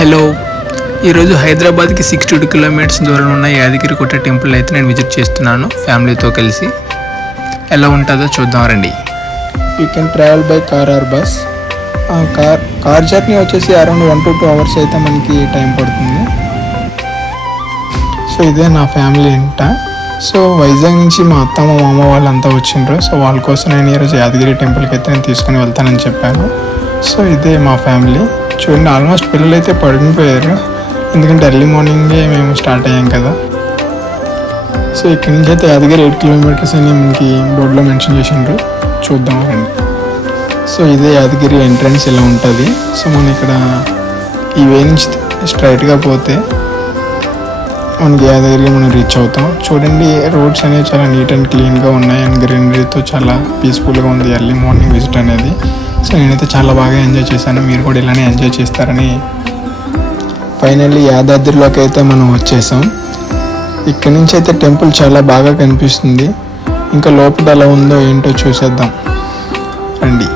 Hello, ఈరోజు హైదరాబాద్కి 62 kilometres దూరంలో ఉన్న యాదగిరిగుట్ట టెంపుల్ అయితే నేను విజిట్ చేస్తున్నాను ఫ్యామిలీతో కలిసి. ఎలా ఉంటుందో చూద్దాం రండి. You can travel by car or bus. Car journey వచ్చేసి అరౌండ్ 1 to 2 hours అయితే మనకి టైం పడుతుంది. సో ఇదే నా ఫ్యామిలీ అంట. సో వైజాగ్ నుంచి మా అత్త మా మామ వాళ్ళంతా వచ్చిండ్రు. సో వాళ్ళ కోసం నేను ఈరోజు యాదగిరి టెంపుల్కి అయితే నేను తీసుకుని వెళ్తానని చెప్పాను. సో ఇదే మా ఫ్యామిలీ. చూడండి, ఆల్మోస్ట్ పిల్లలు అయితే పడిపోయారు, ఎందుకంటే ఎర్లీ మార్నింగే మేము స్టార్ట్ అయ్యాం కదా. సో ఇక్కడి నుంచి అయితే యాదగిరి 8 kilometers అని మనకి బోర్డులో మెన్షన్ చేసిండ్రు. చూద్దాం రండి. సో ఇదే యాదగిరి ఎంట్రన్స్ ఇలా ఉంటుంది. సో మనం ఇక్కడ ఈ వే నుంచి స్ట్రైట్గా పోతే మనకి యాదగిరికి మనం రీచ్ అవుతాం. చూడండి, రోడ్స్ అనేవి చాలా నీట్ అండ్ క్లీన్గా ఉన్నాయి అండ్ గ్రీనరీతో చాలా పీస్ఫుల్గా ఉంది ఎర్లీ మార్నింగ్ విజిట్ అనేది. సో నేనైతే చాలా బాగా ఎంజాయ్ చేశాను, మీరు కూడా ఇలానే ఎంజాయ్ చేస్తారని. ఫైనల్లీ యాదాద్రిలోకి అయితే మనం వచ్చేసాం. ఇక్కడ నుంచి అయితే టెంపుల్ చాలా బాగా కనిపిస్తుంది. ఇంకా లోపల ఎలా ఉందో ఏంటో చూసేద్దాం రండి.